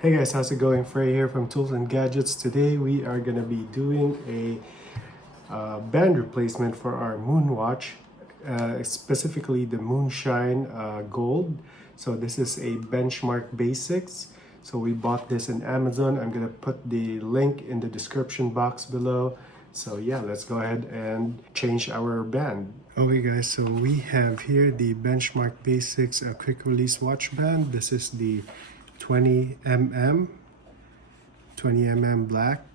Hey guys, how's it going? Frey here from Tools and Gadgets. Today we are going to be doing a band replacement for our Moonwatch, specifically the Moonshine Gold. So this is a Benchmark Basics. So we bought this in Amazon. I'm going to put the link in the description box below. So yeah, let's go ahead and change our band. Okay guys, so we have here the Benchmark Basics quick release watch band. This is the 20mm black.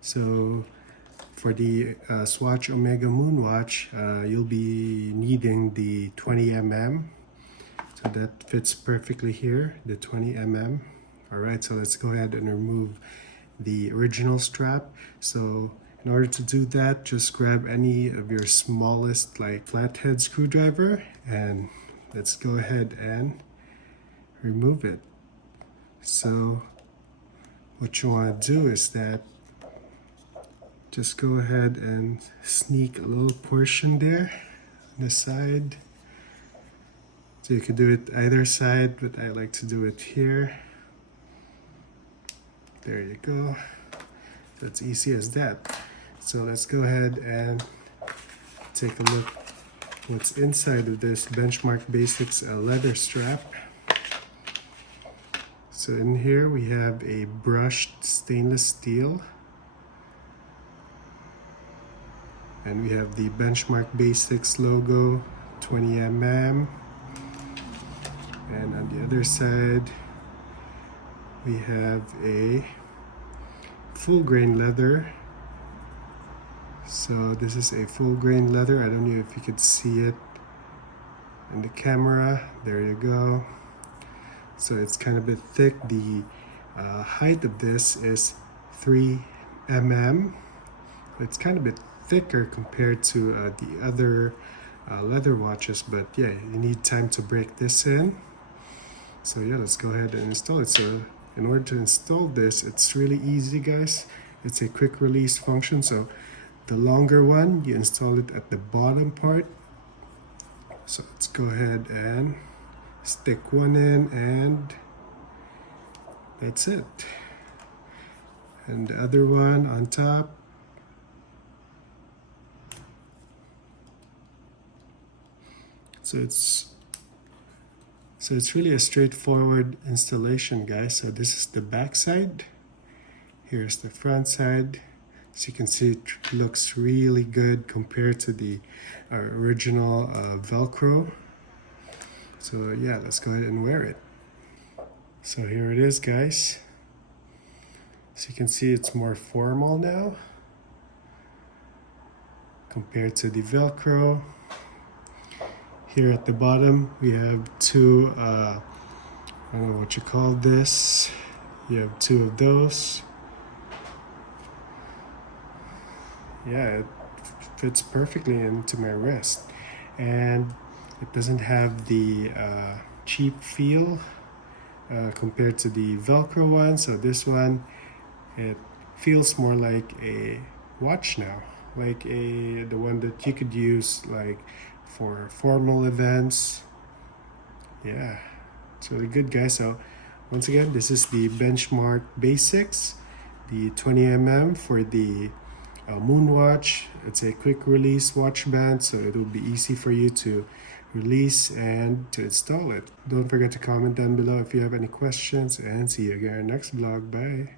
So for the Swatch Omega Moonwatch, you'll be needing the 20mm. So that fits perfectly here, the 20mm. Alright, so let's go ahead and remove the original strap. So in order to do that, just grab any of your smallest like flathead screwdriver and let's go ahead and remove it. So what you want to do is that just go ahead and sneak a little portion there on the side. So you can do it either side, but I like to do it here. There you go. That's easy as that. So let's go ahead and take a look what's inside of this Benchmark Basics leather strap. So in here we have a brushed stainless steel, and we have the Benchmark Basics logo, 20mm, and on the other side we have a full grain leather. So this is a full grain leather. I don't know if you could see it in the camera. There you go. So it's kind of a bit thick. The height of this is 3mm. It's kind of a bit thicker compared to the other leather watches, but yeah, you need time to break this in. So yeah, let's go ahead and install it. So in order to install this, it's really easy guys. It's a quick release function. So the longer one, you install it at the bottom part. So let's go ahead and stick one in and that's it. And the other one on top. So it's really a straightforward installation guys. So this is the back side. Here's the front side. So you can see it looks really good compared to the original Velcro. So yeah, let's go ahead and wear it. So here it is guys. So you can see it's more formal now compared to the Velcro. Here at the bottom we have two, I don't know what you call this. You have two of those. Yeah, it fits perfectly into my wrist. And it doesn't have the cheap feel compared to the Velcro one. So this one, it feels more like a watch now, like the one that you could use like for formal events. Yeah, it's really good guys. So once again, this is the Benchmark Basics, the 20mm for the Moonwatch. It's a quick release watch band, so it will be easy for you to release and to install it. Don't forget to comment down below if you have any questions, and see you again in our next vlog. Bye.